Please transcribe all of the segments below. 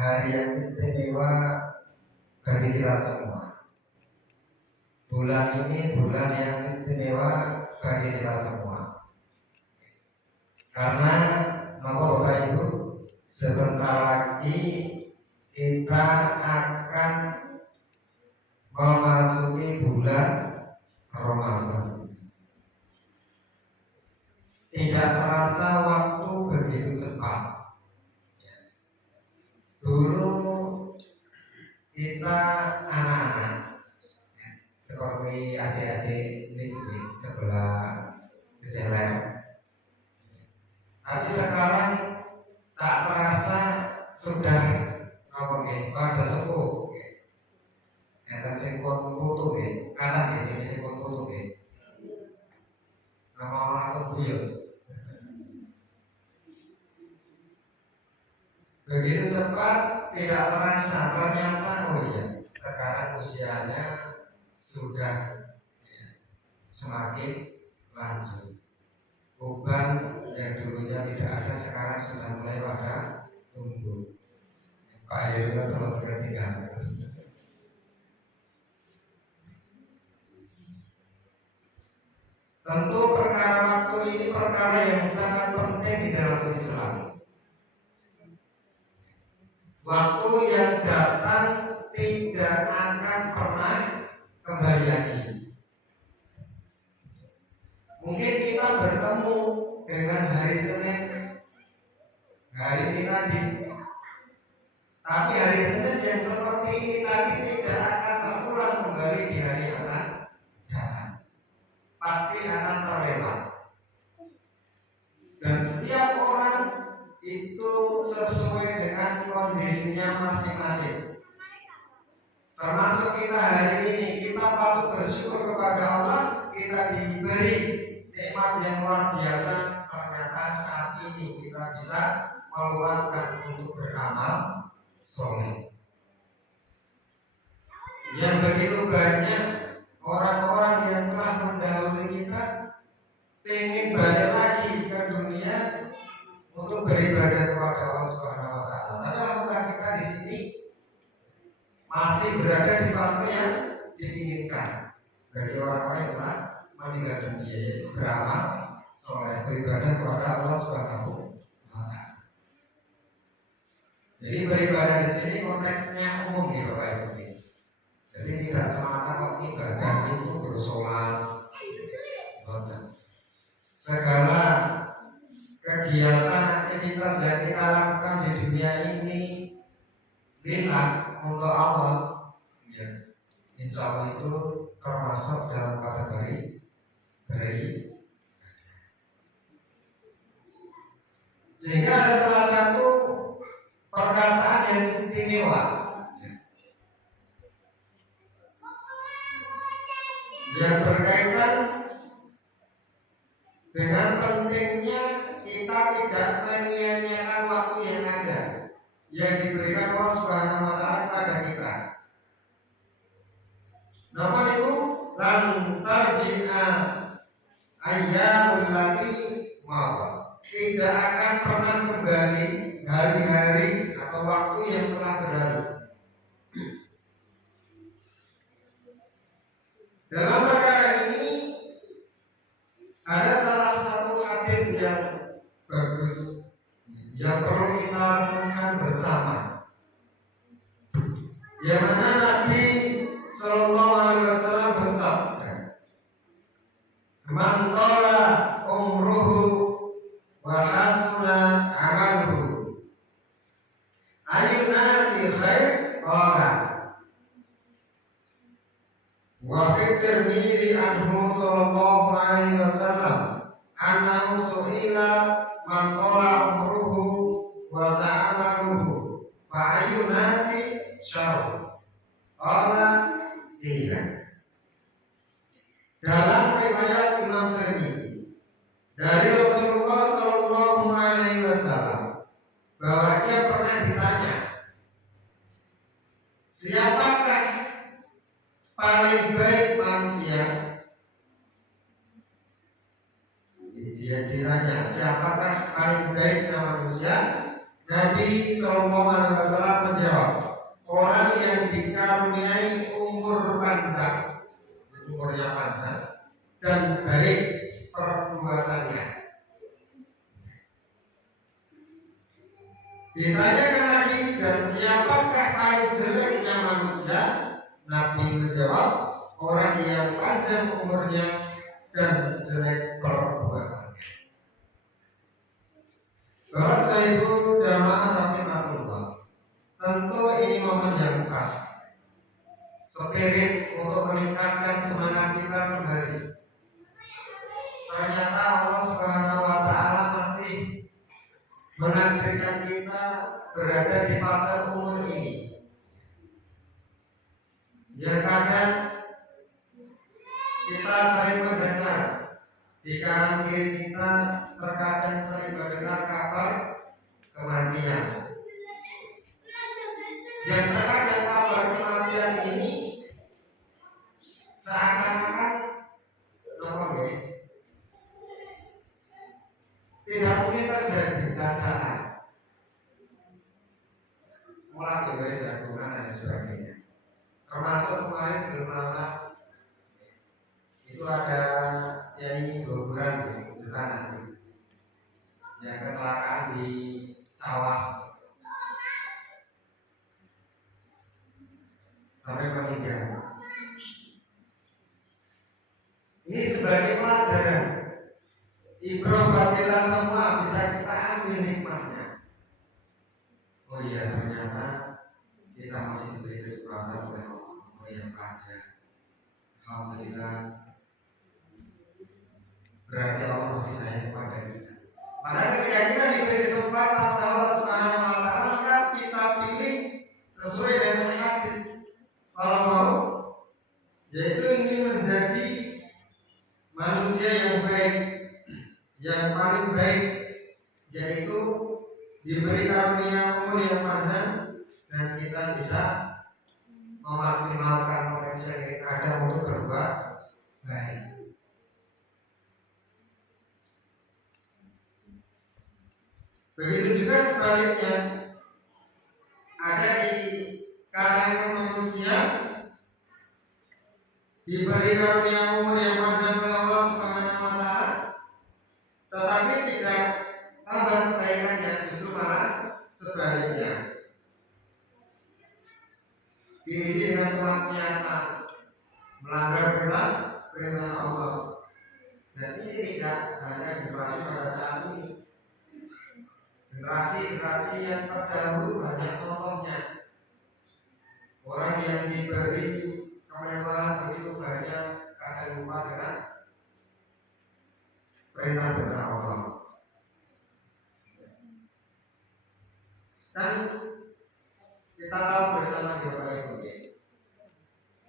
hari yang istimewa bagi kita semua. Bulan ini bulan yang istimewa bagi kita semua. Karena Bapak Ibu, sebentar lagi kita akan memasuki bulan Ramadan. Tidak terasa waktu begitu cepat. Dulu kita anak-anak seperti adik-adik ini sebelah kejeler. Tapi sekarang tak terasa sudah pada sepuh. Enten sing putu nggih, kathah nggih sing putu nggih. Nama orang buyut. Begitu cepat tidak terasa, ternyata sekarang usianya sudah semakin lanjut. Uban yang dulunya tidak ada sekarang sudah mulai pada tumbuh. Pak Heru kan telah ketinggalan. Tentu perkara waktu ini perkara yang sangat penting di dalam Islam. Waktu yang datang tidak akan pernah kembali lagi. Mungkin kita bertemu dengan hari Senin hari ini tadi, tapi hari Senin yang seperti ini tadi tidak akan terulang kembali di hari yang akan datang. Pasti akan terlewat. Dan setiap orang itu sesuai dengan kondisinya masing-masing. Termasuk kita hari ini, kita patut bersyukur kepada Allah, kita diberi nikmat yang luar biasa. Ternyata saat ini kita bisa meluangkan untuk beramal soleh. Yang begitu banyak orang-orang yang telah mendahului kita ingin balik lagi ke dunia untuk beribadah kepada Allah Subhanahu wa taala. Tapi alhamdulillah kita di sini masih berada di fase yang diinginkan bagi orang-orang yang telah meninggal dunia, yaitu beramal soleh, beribadah kepada Allah Subhanahu wa taala. Jadi beribadah di sini konteksnya umum nih Bapak Ibu. Jadi tidak semata kok ibadah itu bersolat, segala kegiatan aktivitas yang kita lakukan di dunia ini lillah untuk Allah, ya, insya Allah itu termasuk dalam kategori beribadah. Sehingga ada salah satu perkataan yang istimewa yang berkaitan dengan pentingnya kita tidak menyia-nyiakan waktu yang ada yang diberikan Allah Subhanahu wa taala kepada kita. Namun itu lan tarji'a ayyamul lati mawta. Tidak akan pernah kembali hari-hari atau waktu yang telah berlalu. Dalam perkara ini ada salah satu hadis yang bagus yang perlu kita lakukan bersama, yang mana Nabi Sallallahu Alaihi Wasallam bersabda, "Man tala umruhu wa hasuna amaluhu, ayun nasi khair qala." Wa fi Tirmidzi anhu sallallahu alaihi wasallam annahu su'ila man qala umruhu wa sa'amaluhu fa ayyun nasi syarr qala iya. Dalam riwayat Imam Tirmidzi dari Rasulullah sallallahu alaihi wasallam bahwa ia pernah ditanya, siapakah paling baik manusia? Dia ditanya siapakah paling baik manusia? Nabi SAW Shallallahu Alaihi Wasallam menjawab, orang yang dikaruniai umur panjang, umurnya panjang dan baik perbuatannya. Ditanyakan lagi, dan siapakah paling jeleknya manusia? Nabi menjawab, orang yang panjang umurnya dan jelek perbuatannya. Bapak Ibu jamaah rahimahullah, tentu ini momen yang pas, spirit untuk meningkatkan semangat kita kembali. Ternyata Allah Subhanahu Wa Taala masih menakdirkan kita berada di fase umur ini. Yang kadang kita sering mendengar di kanan kiri kita, terkadang sering mendengar kabar kematian. Yang terkadang kabar kematian ini seakan-akan tidak mungkin terjadi dadakan, mulai dari jagungan dan sebagainya. Termasuk kemarin belum lama itu ada yang ingin guguran nanti, yang kecelakaan di Cawas sampai meninggal. Ini sebagai pelajaran, ibrah buat kita semua, bisa kita ambil hikmahnya. Oh iya, ternyata kita masih diberi kesempatan oleh Allah yang ada. Alhamdulillah, berarti Allah masih sayang kepada kita. Maka ketika kita diberi kesempatan oleh Allah Subhanahu Wa Taala, maka kita pilih sesuai dengan hadis kalau mau, yaitu ingin menjadi manusia yang baik, yang paling baik, yaitu diberi karunia umur yang panjang dan kita bisa memaksimalkan potensi yang ada untuk berbuat baik. Begitu juga sebaliknya, ada di kalangan manusia diberi karunia umur yang panjang oleh Allah Subhanahu Wa Taala, tetapi tidak tambah kebaikannya, justru malah sebaliknya, diisi dengan kemaksiatan, melanggar perintah Allah. Dan ini tidak hanya generasi pada saat ini, generasi yang terdahulu banyak contohnya. Orang yang diberi kemewahan begitu banyak, kadang lupa dengan perintah Allah. Dan kita tahu bersama di Bapak Ibu,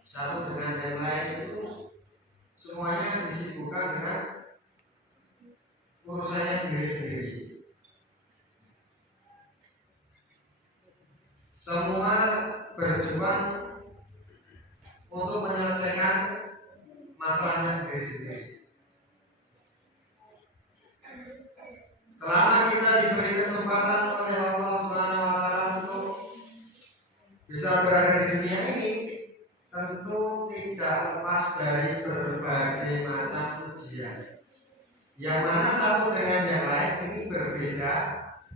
satu dengan yang lain itu semuanya disibukkan dengan urusannya sendiri-sendiri. Semua berjuang untuk menyelesaikan masalahnya sendiri-sendiri. Selama kita diberi kesempatan oleh Allah Subhanahu Wa Taala untuk bisa berada di dunia ini, tentu tidak lepas dari berbagai macam ujian. Yang mana satu dengan yang lain ini berbeda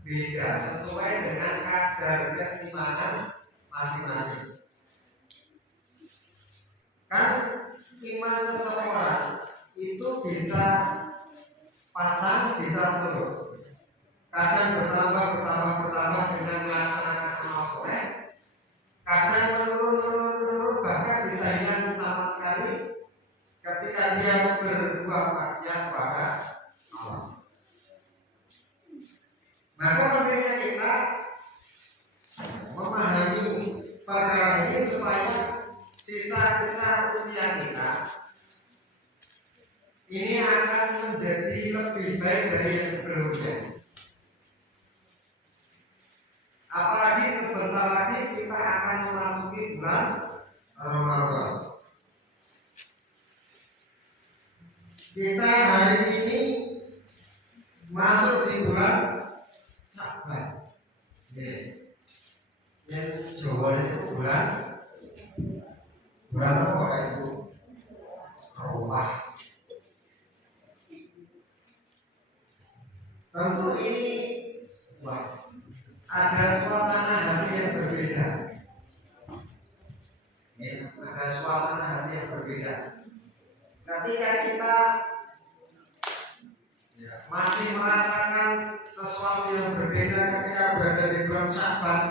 sesuai dengan kadar keimanan masing-masing. Kan iman seseorang itu bisa pasang, bisa surut. Kadang bertambah dengan melaksanakan amal soleh. Kadang menurun, bahkan bisa hilang sama sekali ketika dia berbuat maksiat kepada Allah. Maka pentingnya kita memahami perkara ini supaya sisa-sisa usia kita ini akan menjadi lebih baik dari yang sebelumnya. Apalagi sebentar lagi kita akan memasuki bulan Ramadan. Kita hari ini masuk di bulan Sya'ban. Yang Jawa itu bulan apa itu? Arwah. Tentu ini ada suasana hati yang berbeda. Ya, ada suasana hati yang berbeda. Ketika kita masih merasakan sesuatu yang berbeda ketika berada di bulan Sya'ban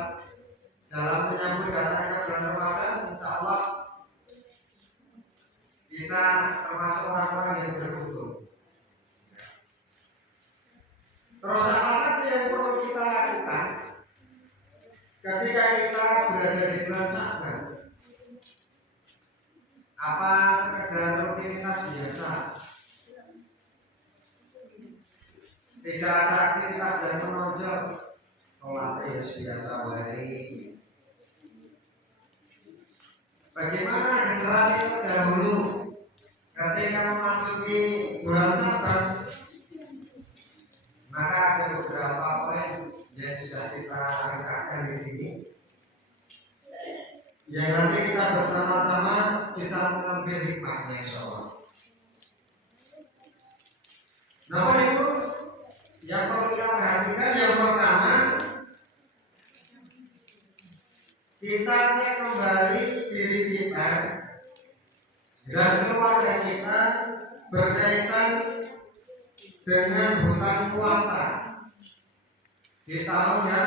dalam menyambut datangnya bulan Ramadan, insya Allah kita termasuk orang-orang yang beruntung. Terus apa saja yang perlu kita lakukan ketika kita berada di bulan Sya'ban? Apa sekedar rutinitas biasa? Tidak ada aktivitas yang menonjol, sholat biasa hari. Bagaimana generasi terdahulu ketika memasuki bulan Sya'ban? Maka ada beberapa poin yang sudah kita rekatkan di sini, yang nanti kita bersama-sama bisa mengambil hikmahnya, insyaallah. Namun itu yang perlu kita perhatikan, yang pertama, kita cek kembali diri kita dan keluarga kita berkaitan dengan hutang puasa di tahunnya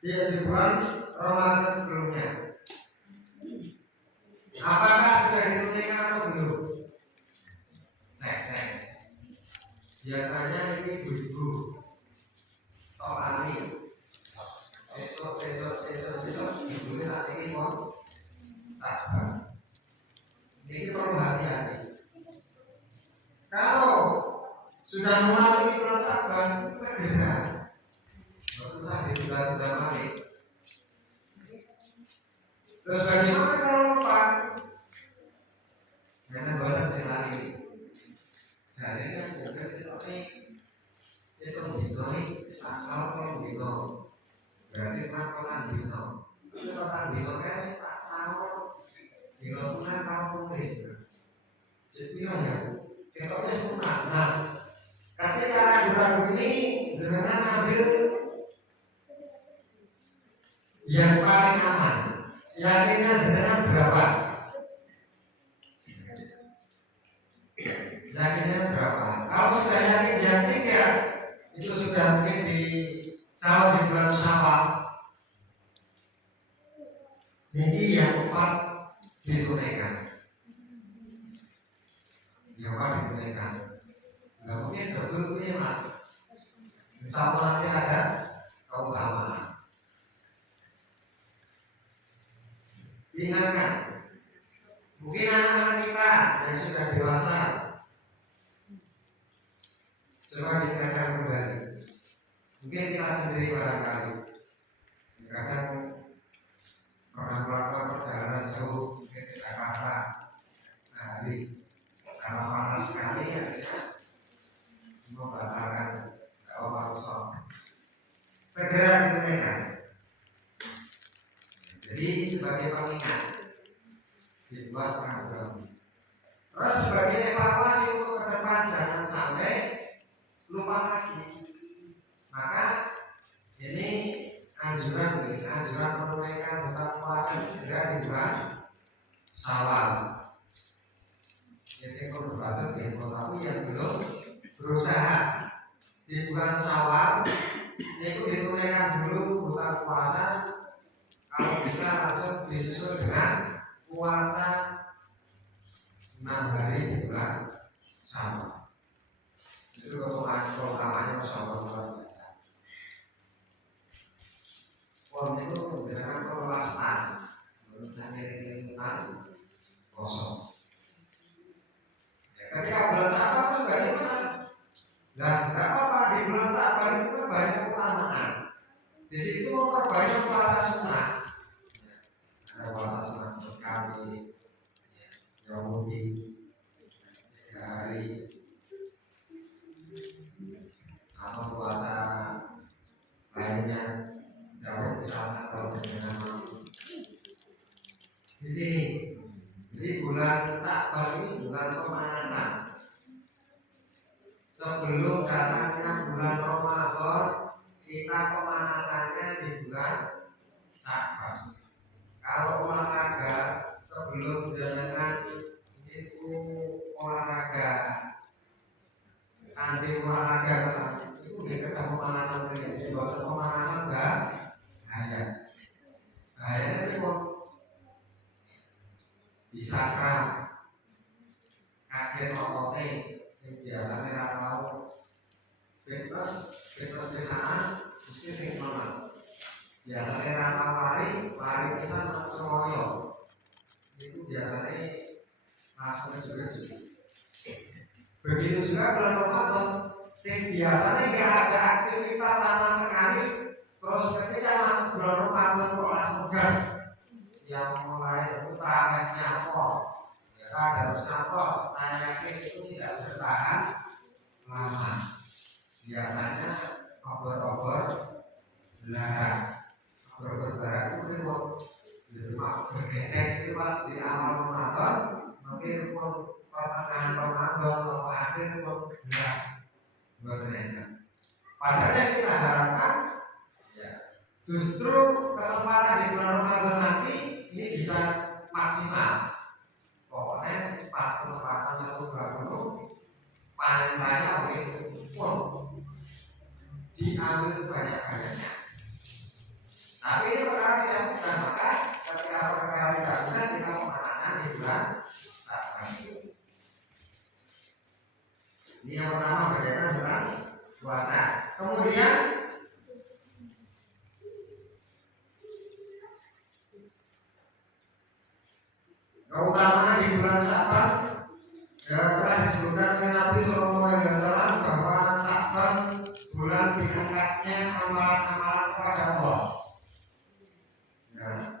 di bulan Ramadan sebelumnya. Apakah sudah ditunaikan atau belum? Cek. Biasanya ini ibu-ibu soal ini sesok ibu saat ini mau sabar. Ini perlu hati-hati. Kalau sudah memasuki bulan Sya'ban, segera waktu saat di bulan Maret. Terus bagaimana kalau lupa? Karena badan sehari hari kan juga itu bintang asal kalau bintang berarti kan kotan bintang. Itu kotan bintang kan wis tak sahur bintang sunat kamu tulis. Jadi ya kita wis sunat. Nah, ketika ragu-ragu ini jenengan ambil yang paling aman. Yakinnya jenengan berapa? Yakinnya berapa? Kalau sudah yakin yang 3, itu sudah mungkin di sahur di bulan Syawal. Jadi yang 4 ditunaikan. Yang 4 ditunaikan. Nggak mungkin betul punya mas. Insya Allah nanti ada keutamaan. Ingatkan, mungkin anak-anak kita yang sudah dewasa, coba diingatkan kembali. Mungkin kita sendiri barangkali kadang pernah melakukan perjalanan jauh, mungkin ke Jakarta sehari, karena panas sekali ya, membatalkan kosong. Segera ditunaikan. Jadi sebagai pengingat dibuat program. Terus sebagai evaluasi untuk ke depan jangan sampai lupa lagi. Maka ini anjuran menunaikan hutang puasa segera di bulan Syawal. Jadi kalau berbatas ya, tapi yang belum berusaha di bulan Syawal itu ditunaikan dulu hutang puasa. Kalau bisa langsung disusul dengan puasa 6 hari di bulan Syawal. Itu keutamanya Syawal luar biasa. Pon itu menggunakan perluasan, menurut saya lingkungan kosong. Ketika bulan Syawal terus bagaimana? Nah, tidak apa-apa, di bulan Syawal itu banyak keutamaan. Di situ memperbanyak puasa sunnah. Ada puasa sunnah sekali, Yahudi 3 hari, atau puasa lainnya. Jauh misalnya kalau dengan di sini. Jadi bulan Sya'ban ini bulan pemanasan. Sebelum datangnya bulan Ramadan, kita pemanasannya di bulan Sya'ban. Kalau olahraga sebelum jalan itu olahraga, anti olahraga itu kita pemanasan ini, dosa pemanasan bahaya. Bahayanya itu bisa kram, kaget ototnya, yang biasanya nggak tahu. Fitness di sana, mesti singkronan. Biasanya rata lari bisa semuanya. Itu biasanya langsung juga. Begitu juga bulan Ramadan, biasanya nggak ada aktivitas sama sekali. Terus ketika masuk bulan Ramadan kok langsung gas, yang mulai terawihnya kok, ya harusnya kok. Saya yakin itu tidak bertahan lama. Biasanya obor-obor belarang. Bergerak itu mau bergerak itu pas di awal Ramadan, mungkin pun pertengahan Ramadan atau akhir pun bergerak. Padahal yang kita harapkan, ya, justru kesempatan di bulan Ramadan nanti ini bisa maksimal. Pokoknya pas kesempatan 1/20 paling banyak pun diambil sebanyak-banyaknya. Tapi ini perkara tidak mudah, maka ketika perkara tidak mudah kita pemanasan di bulan Sya'ban. Ini yang pertama berkaitan dengan puasa. Kemudian keutamaan di bulan Sya'ban telah disebutkan oleh Nabi Sallallahu Alaihi Wasallam bahwa Sya'ban bulan diangkatnya amalan-amalan kepada Allah.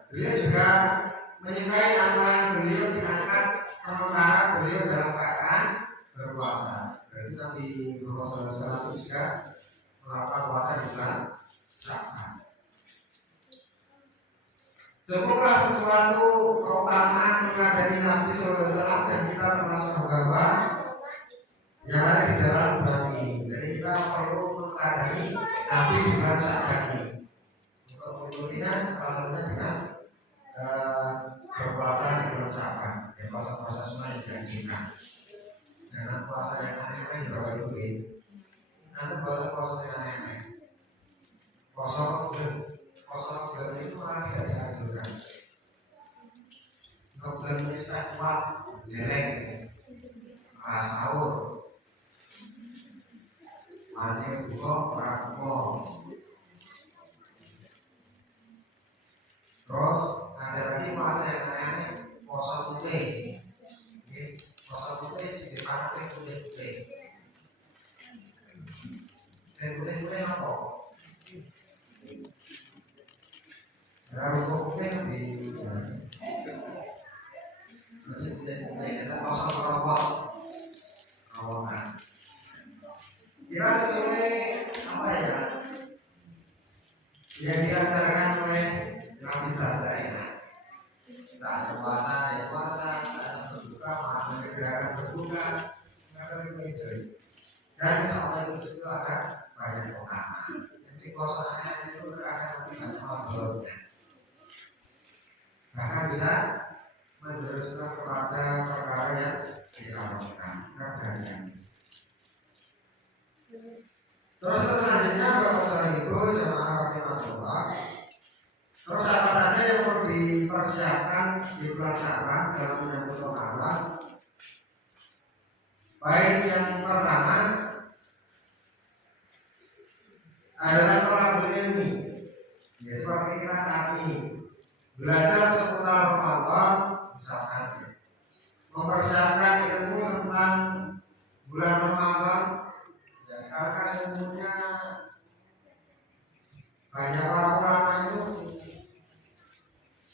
Beliau juga menyukai amalan beliau diangkat sementara beliau dalam keadaan berpuasa. Berarti Nabi Muhammad SAW juga melakukan puasa di bulan Sya'ban. Cukuplah sesuatu keutamaan mengadani Nabi SAW dan kita termasuk hamba yang ada di dalam bulan ini. Jadi kita perlu mengadani Nabi di bulan Sya'ban ini. Untuk mengikutinya salah satunya dengan berpuasa di bulan Sya'ban. Ya, puasa-puasa sunnah yang dianjurkan. Jangan puasa yang aneh-aneh di bawah itu. Nanti puasa yang aneh-aneh. Puasa bulan itu malah tidak dianjurkan. Bulan ini sudah kuat, geleng, sahur, mancing buka, prabuka. Terus ada lagi puasa yang aneh-aneh, puasa putih. Puasa putih di mana putih-putih. Putih-putih apa? Ada rokok putih di masih putih-putih. Ada puasa rokok. Rawonan. Kira sesuai apa ya? Yang dirasakan oleh Nabi saja enak. Saat puasa ya puasa, saat berbuka makan gerakan berbuka, nggak itu. Dan soal itu ada banyak orang. Si puasanya itu akan tidak sama belumnya. Bahkan bisa menjerumuskan kepada perkara yang diharamkan. Keberanian. Terus selanjutnya Bapak Ibu jemaah rahimahullah. Terus apa saja yang perlu dipersiapkan di bulan Sya'ban dalam menyambut Ramadan? Baik, yang pertama adalah tolabul ilmi. Ya, seperti kita saat ini belajar seputar Ramadan, misalkan mempersiapkan ilmu tentang bulan Ramadan. Ya, sekarang kan ilmunya banyak para ulama itu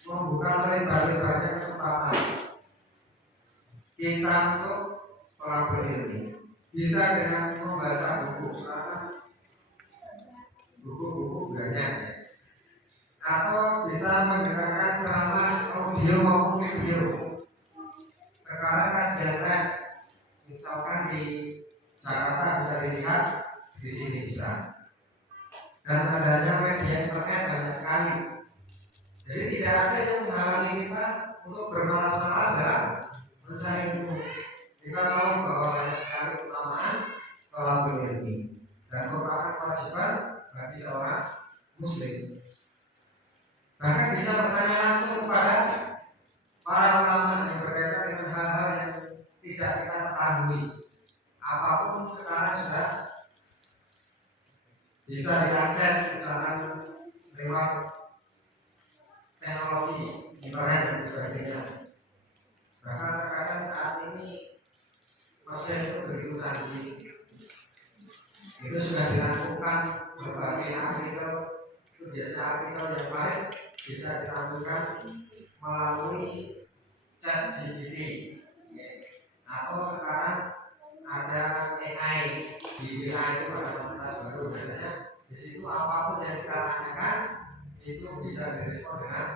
membuka selebar-lebarnya kesempatan kita untuk tolabul ilmi. Bisa dengan membaca buku, silakan buku-buku banyak, atau bisa mendengarkan ceramah audio maupun video. Sekarang kajian lab, misalkan di Jakarta bisa dilihat, di sini bisa. Dan adanya media internet banyak sekali. Jadi tidak ada yang menghalangi kita untuk bermalas-malas dalam mencari ilmu. Kita tahu bahwa banyak sekali keutamaan thalabul ilmi dan merupakan kewajiban bagi seorang muslim. Bahkan bisa bertanya langsung kepada para ulama yang berkaitan dengan hal-hal yang tidak kita ketahui. Apapun sekarang sudah bisa diakses, misalkan lewat teknologi internet dan sebagainya. Bahkan terkadang saat ini mesin itu begitu canggih, itu sudah dilakukan berbagai artikel. Itu biasanya artikel yang lain bisa ditampilkan melalui chat GPT, atau sekarang ada AI. Di AI itu ada fasilitas baru, biasanya di situ apapun yang kita tanyakan itu bisa direspon dengan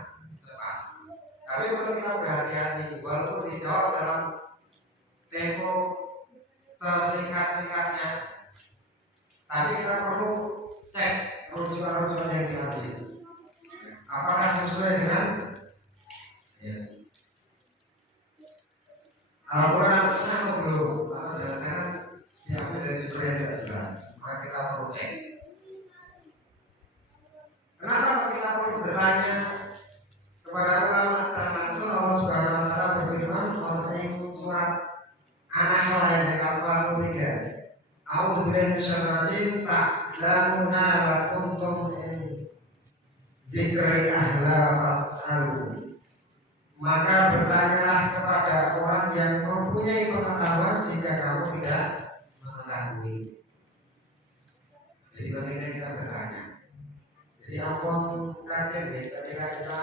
cepat. Tapi perlu kita berhati-hati, walaupun dijawab dalam tempo sesingkat-singkatnya, tapi kita perlu cek rujukan-rujukan yang diambil apakah sesuai dengan Al-Quran atau Sunnah atau belum, atau jangan-jangan diambil dari sumber yang tidak jelas. Maka kita perlu cek. Kenapa kita perlu bertanya kepada ulama secara langsung? Allah Subhanahu wa taala berfirman dalam surat An-Nahl ayat 43. A'udzu billahi minasyaitonir rajim. Ta'lamuna wa kuntum in dzikri ahla fas'alu. Maka bertanyalah kepada orang yang mempunyai pengetahuan jika kamu tidak mengetahui. Jadi bagaimana kita bertanya? Jadi ampun kaget ya ketika kita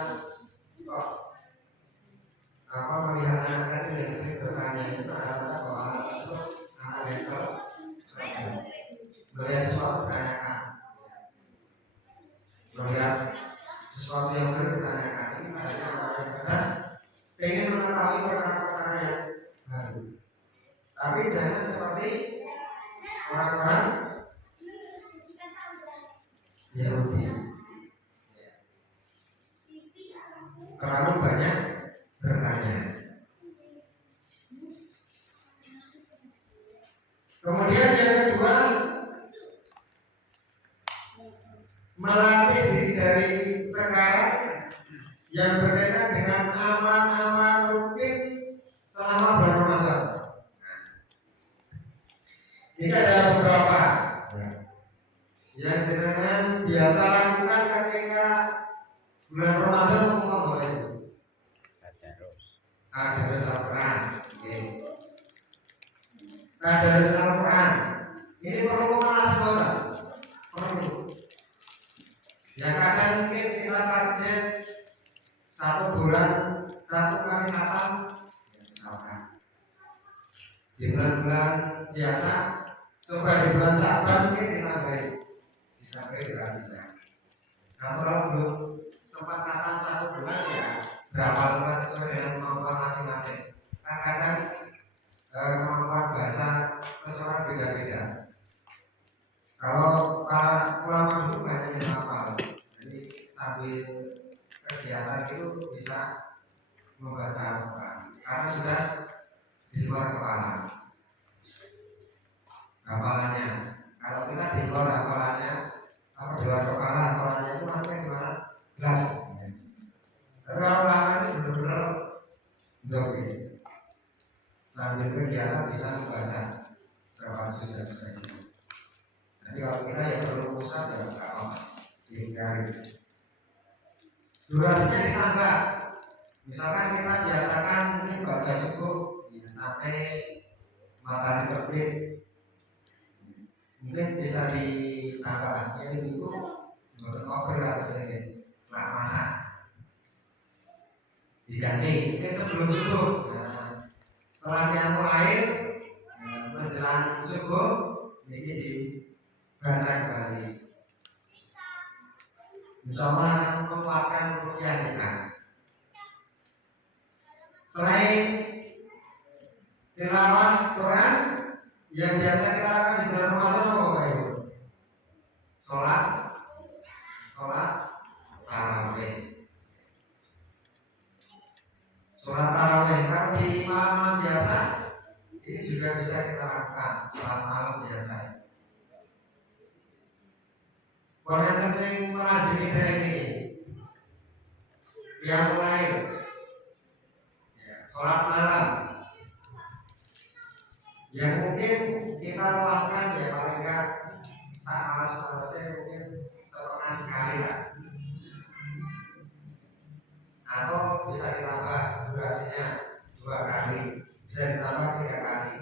melihat anak kecil yang sering bertanya, itu adalah bahwa anak tersebut anak level melihat sesuatu ditanyakan, melihat sesuatu yang baru ditanyakan. Ini adanya anak yang cerdas, ingin mengetahui perkara-perkara yang baru. Tapi jangan seperti orang-orang Yahudi, terlalu banyak bertanya. Kemudian yang kedua, melatih diri dari sekarang yang berkaitan dengan amalan-amalan rutin selama bulan Ramadan. Ini ada beberapa yang jenengan biasa lakukan ketika bulan Ramadan. Tadarus Al-Quran. Tadarus Al-Quran. Ini perlu pemanasan bola. Perlu. Ya kadang mungkin kita target 1 bulan 1 kali khatam, misalkan di bulan-bulan biasa, coba di bulan Syaban mungkin ditambahi durasinya. Kalau belum sempat khatam 1 bulan, ya berapa bulan sesuai dengan kemampuan masing-masing. Kadang kemampuan baca seseorang beda-beda. Kalau para ulama dulu banyak yang hafal, jadi sambil kegiatan itu bisa membaca Al-Quran karena sudah di luar kepala hafalannya. Kalau kita di luar hafalannya, atau di luar kepala hafalannya itu nanti gimana? Belas. Tapi kalau lama itu benar-benar dogi. Sambil kegiatan bisa membaca berapa juz dan sebagainya. Jadi kalau kita yang perlu pusat ya nggak apa-apa, dihindari. Durasinya ditambah. Misalkan kita biasakan mungkin pada subuh sampai matahari terbit, mungkin bisa ditambah jadi minggu untuk over atau sedikit setelah masak diganti mungkin sebelum subuh. Nah, setelah nyampur air menjelang subuh ini dibaca kembali. Insyaallah akan menguatkan rukyah kita. Selain tilawah Quran, yang biasa kita lakukan di bulan Ramadan apa Bapak Ibu? Sholat tarawih. Sholat tarawih kalau di malam biasa ini juga bisa kita lakukan sholat malam biasa. Orang yang melazimi ini yang mulai sholat malam yang mungkin kita lakukan ya paling enggak tak malas-malasnya mungkin sepekan sekali lah, atau bisa ditambah durasinya 2 kali, bisa ditambah 3 kali.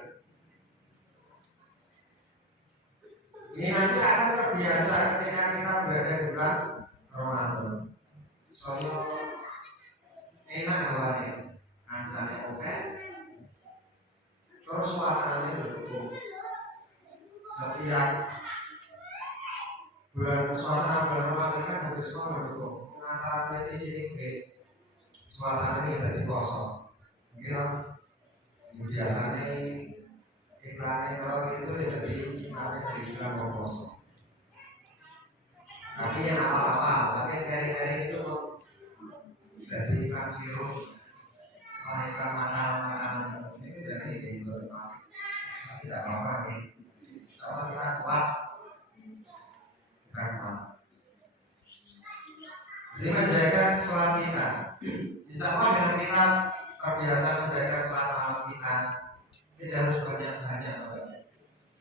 Ini nanti akan terbiasa ketika kita berada di bulan Ramadan. Soalnya enak awalnya, ancamannya oke, terus suasananya mendukung. Setiap suasana bulan Ramadan kan hampir semua mendukung. Antara di sini suasana ini jadi kosong. Mungkin biasanya iklan kalau itu jadi iklan kosong. Tapi yang awal-awal, tapi dari itu jadi iklan sirup, iklan makanan ini jadi itu masih tidak apa-apa nih. Sama kita kuat, bukan kuat. Jadi menjaga sholat kita. Insya Allah dengan kita terbiasa menjaga sholat malam kita, tidak harus banyak-banyak.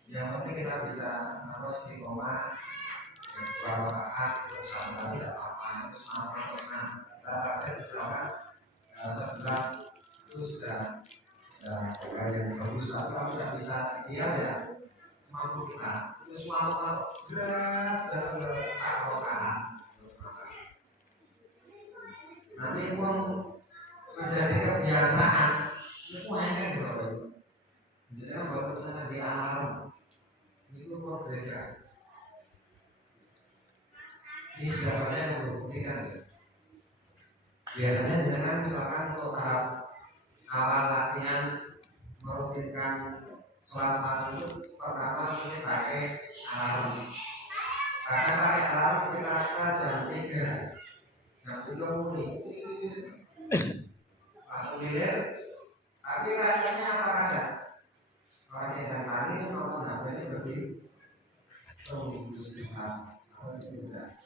Yang penting kita bisa istiqomah, beberapa rakaat itu sama tidak apa-apa, itu sama pernah. Kita target misalkan 11 itu sudah yang bagus, tapi kalau tidak bisa ideal ya semampu kita. Itu semua berat dan nanti pun menjadi kebiasaan itu hanya di bawah itu. Jadi kan buat kesana di alam itu pun beda. Ini sudah banyak yang berbuktikan. Biasanya jangan misalkan untuk tahap awal latihan merutinkan sholat malam itu pertama ini pakai alarm. Karena pakai alarm kita setelah jam 3 mulai langsung lihat, tapi rakyatnya apa ada? Orang yang tadi itu nonton HP ini lebih minggu sekitar atau tidak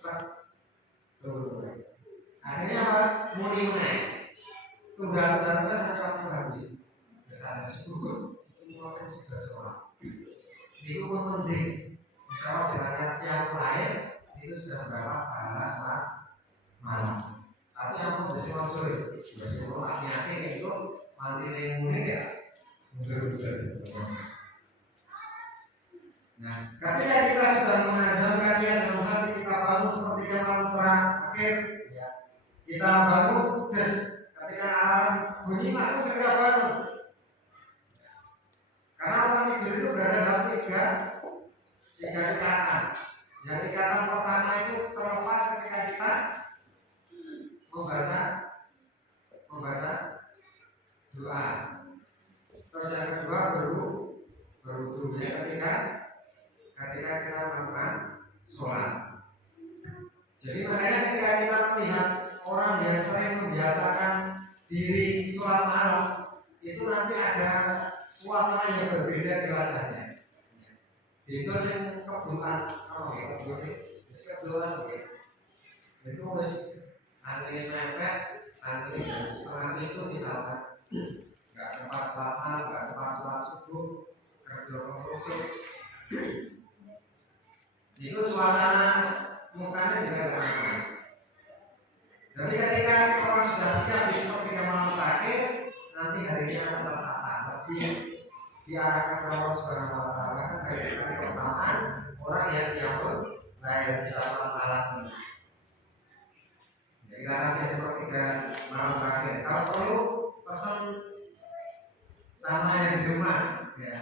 tuh. Akhirnya apa? Mulai naik. Tunggal-tunggal sampai waktu habis. Misalnya 10 itu mungkin sudah seorang. Itu pun penting. Misalnya dengan yang lain itu sudah berapa pahala sholat malam. Tapi yang mau disimak sore, disimak laki-laki itu mati nengunik ya, mundur-mundur. Nah, ketika kita sudah menazamkan dia dalam hati kita bangun seperti yang malam terakhir, ya, kita bangun, terus ketika alarm bunyi langsung segera bangun. Karena orang tidur itu berada dalam tiga ikatan. Yang ikatan pertama itu terlepas ketika kita membaca doa. Terus yang kedua berwudu ketika kita melakukan sholat. Jadi makanya ketika kita melihat orang yang sering membiasakan diri sholat malam, itu nanti ada suasana yang berbeda di wajahnya. Itu yang kebetulan, itu angin mepet, angin jam setengah itu misalkan nggak tempat sholat malam, nggak tempat sholat subuh, kerja pengurusuk, itu suasana mukanya juga tenang. Jadi ketika orang sudah siap di seperti malam terakhir, nanti harinya akan tertata lebih diarahkan ke Allah Subhanahu Wa Taala. Dari pertamaan orang yang diambil lahir bisa sholat malam ini. Deklarasi sepertiga malam terakhir. Kalau perlu pesan sama yang di rumah, ya.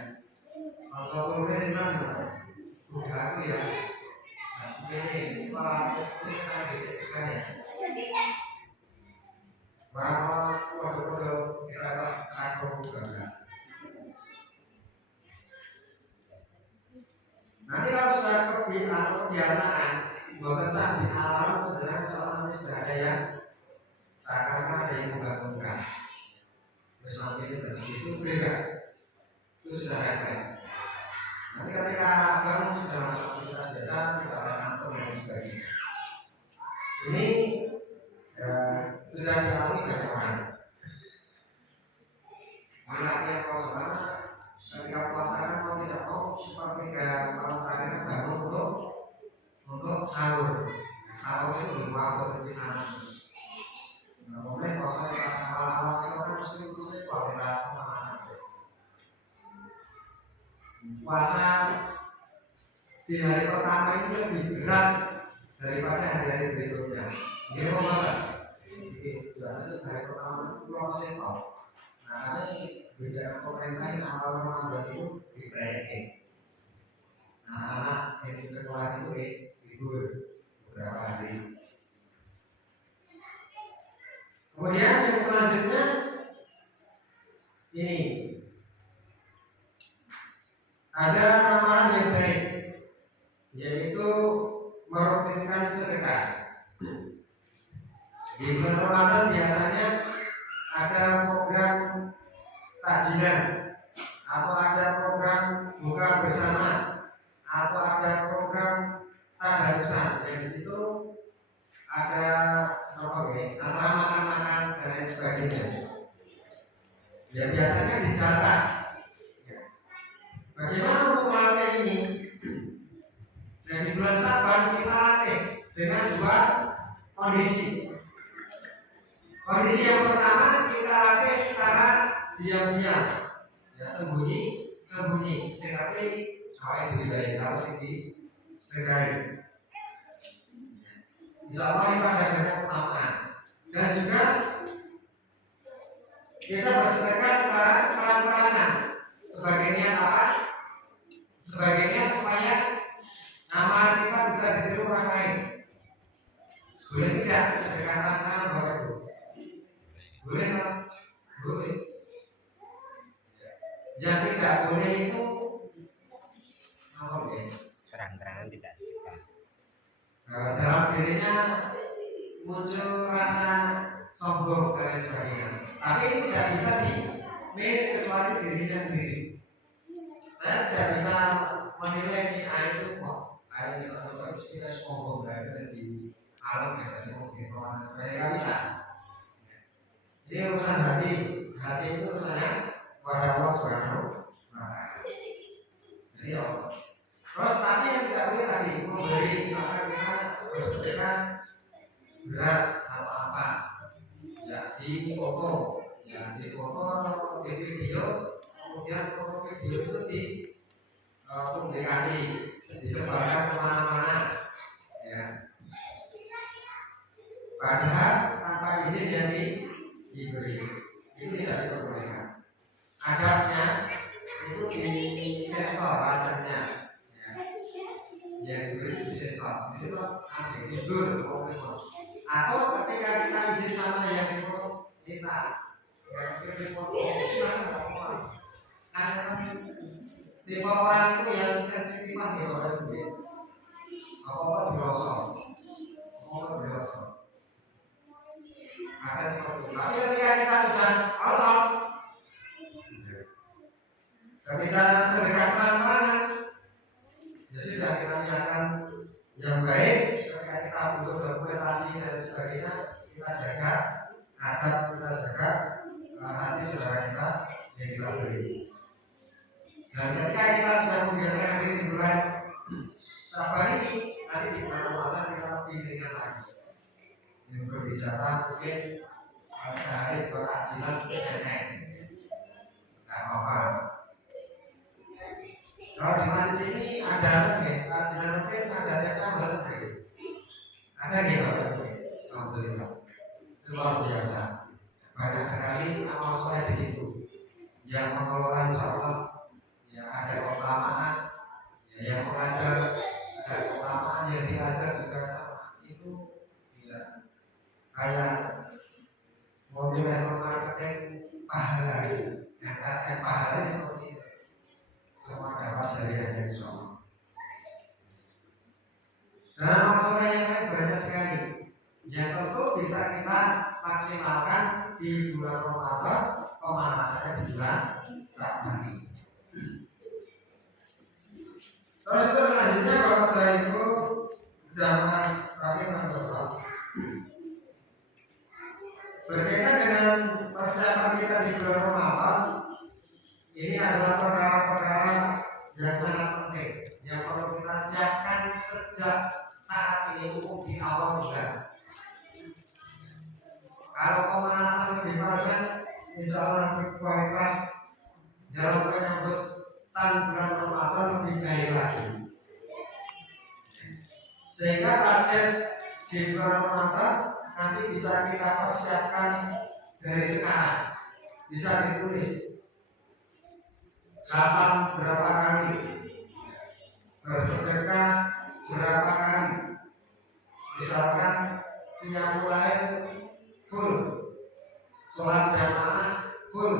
Kalau satu sih bukan aku ya. Nah, ini malam ini kita geser ya. Berapa kode-kode kira-kira seakan-akan ada yang menggabungkan. Terus ini tadi itu beda, itu sudah refleks. Nanti ketika kamu sudah masuk aktivitas biasa, kita akan kantor dan sebagainya. Ini sudah dialami banyak orang. Latihan puasa, ketika puasa kan mau tidak mau seperti kalau terakhir bangun untuk sahur. Sahur itu di waktu di sana. Nah, kemudian puasa pas awal-awal kita kan mesti kualitas pemahaman. Puasa di hari pertama ini lebih berat daripada hari-hari berikutnya. Ini mau apa? Biasanya hari pertama itu pulau sentol. Nah, ini kebijakan pemerintah yang awal Ramadan itu di-tracking. Anak-anak yang di sekolah itu libur beberapa hari. Kemudian yang selanjutnya ini ada amalan yang baik, yaitu merutinkan sedekah. Di bulan Ramadan biasanya ada program takjilan atau ada program buka bersama atau ada program tadarusan. Yang di situ ada acara makan-makan dan lain sebagainya. Ya biasanya dicatat. Bagaimana untuk melatih ini? Dan di bulan Saban kita latih dengan dua kondisi. Kondisi yang pertama kita latih secara diam-diam, ya sembunyi, tapi awalnya lebih baik kalau sedekah. Insya Allah itu ada banyak keutamaan. Dan juga kita bersedekah secara terang-terangan. Sebagai niat apa? Sebagai niat supaya amalan kita bisa ditiru orang lain. Boleh tidak sedekah terang-terangan Bapak Ibu? Boleh tak? Boleh. Yang tidak boleh itu apa ya? Terang-terangan tidak suka. Dalam dirinya muncul rasa sombong dan sebagainya. Tapi itu tidak bisa di-manage kecuali dirinya sendiri. Saya tidak bisa menilai si A itu kok ini atau kita sombong dari di alam ya, dari orang dan sebagainya, nggak bisa. Ini urusan hati itu urusannya kepada Allah Subhanahu wa Ta'ala. Jadi terus tapi yang tidak boleh tadi memberi, misalkan kita bersedekah beras atau apa, ya di foto, di video, kemudian foto video itu publikasi, disebarkan kemana-mana, ya. Padahal tanpa izin yang diberi, itu tidak diperbolehkan. Adabnya itu di sensor wajahnya. Yang diberi di situ ambil tidur atau ketika kita izin sama yang itu kita yang kirim foto silakan tipe orang itu yang sensitif di orang itu apa dirosot akan seperti itu. Tapi ketika kita sudah Allah ketika sedekah terang-terangan ya sudah kita niatkan yang baik. Ketika kita butuh dokumentasi dan sebagainya, kita jaga adab, kita jaga hati saudara kita yang kita beri. Dan ketika kita sudah membiasakan diri di bulan Sabar ini, nanti di bulan Ramadan kita lebih ringan lagi. Yang berbicara mungkin sehari bertakjilan nenek, nggak apa-apa. Kalau di masjid ini ada takjilan rutin, ada tambah lebih. Ada gitu, alhamdulillah. Luar biasa. Banyak sekali amal soleh di situ. Yang mengelola insya Allah, ya ada keutamaan, ya yang mengajar ada keutamaan, yang diajar juga sama. Itu ya kayak mobil network marketing pahala itu. Yang pahala seperti itu. Semua dapat syariahnya insya Allah. Dan maksudnya yang lain banyak sekali. Yang tentu bisa kita maksimalkan di bulan Ramadan, pemanasannya di bulan Sya'ban. Terus itu selanjutnya Bapak saya itu zaman rahimahullah, berkaitan dengan persiapan kita di bulan Ramadan, ini adalah perkara-perkara yang sangat penting yang perlu kita siapkan sejak saat ini, cukup di awal bulan. Kalau pemanasan lebih panjang, insya Allah berkualitas dalam penyambutan bulan Ramadan lebih baik lagi. Sehingga target di bulan Ramadan nanti bisa kita persiapkan dari sekarang. Bisa ditulis kapan berapa kali, bersedekah berapa kali. Misalkan qiyamul lail full, sholat jamaah full,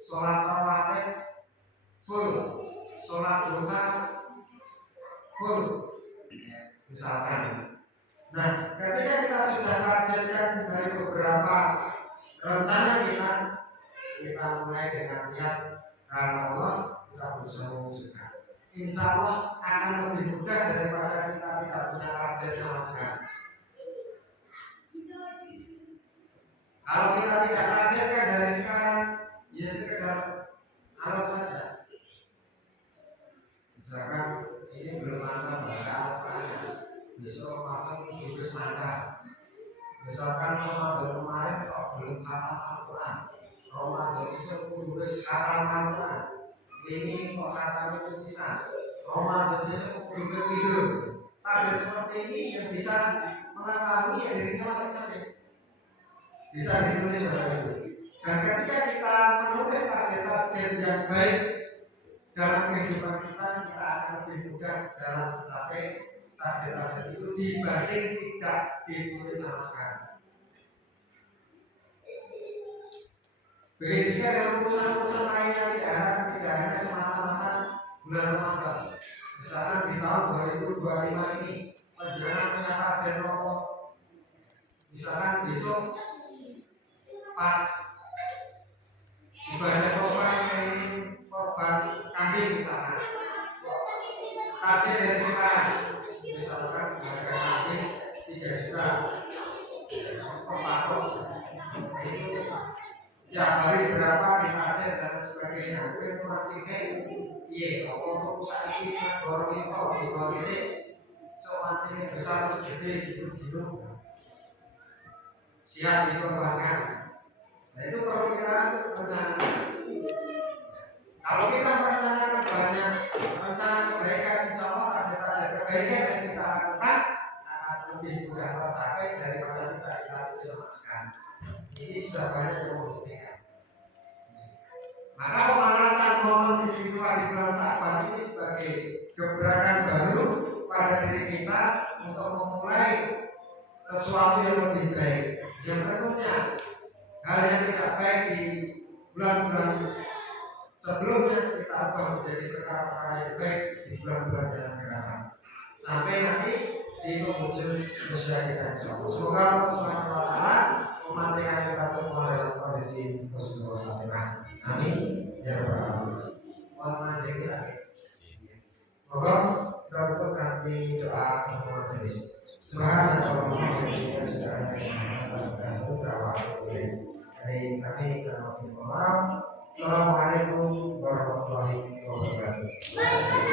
sholat tarawih full, sholat duha full, misalkan. Nah, ketika kita sudah targetkan dari beberapa rencana kita mulai dengan niat karena Allah, kita berusaha mewujudkan. Insya Allah akan lebih mudah daripada kita tidak punya target sama sekali. Kalau kita tidak targetkan dari sekarang, ya sekedar alot saja. Misalkan ini belum ada baca Al-Quran, besok makan tulis lancar. Misalkan Ramadan kemarin kok belum khatam Al-Quran, Ramadan besok tulis khatam Al-Quran, ini kok khatam itu bisa, Ramadan besok tulis video. Target seperti ini yang bisa mengetahui ya dirinya masing-masing. Bisa ditulis Bapak Ibu. Dan ketika kita menulis target-target yang baik dalam kehidupan kita akan lebih mudah dalam mencapai target-target itu dibanding tidak ditulis sama sekali. Begitu juga dengan urusan-urusan lainnya, tidak hanya semata-mata bulan Ramadan. Misalkan di tahun 2025 ini menjelang punya target rokok. Misalkan besok pas ibadah korban kambing misalkan, target dari sekarang misalkan harga kambing 3 juta per patok, ini setiap hari berapa di target dan sebagainya. Itu informasinya iya, untuk usaha ini dorong itu di kondisi soalnya besar terus gede gitu siap dikembangkan. Nah itu perlu kita rencanakan. Kalau kita merencanakan banyak rencana kebaikan, insya Allah target-target kebaikan yang kita lakukan akan lebih mudah tercapai daripada tidak kita lakukan sama sekali. Ini sudah banyak yang membuktikan. Maka pemanasan momen istimewa di bulan Sya'ban ini sebagai gebrakan baru pada diri kita untuk memulai sesuatu yang lebih baik. Yang tentunya hal yang tidak baik di bulan-bulan sebelumnya kita ubah menjadi perkara-perkara yang baik di bulan-bulan yang akan datang. Sampai nanti di penghujung usia kita insyaallah. Semoga Allah Subhanahu wa taala mematikan kita semua dalam kondisi husnul khatimah. Amin ya rabbal alamin. Wa majlis sakit. Semoga kita tutup nanti doa untuk majelis. Subhanallahumma wa bihamdihi asyhadu an la ilaha illa anta astaghfiruka wa atubu ilaik. Assalamualaikum warahmatullahi wabarakatuh.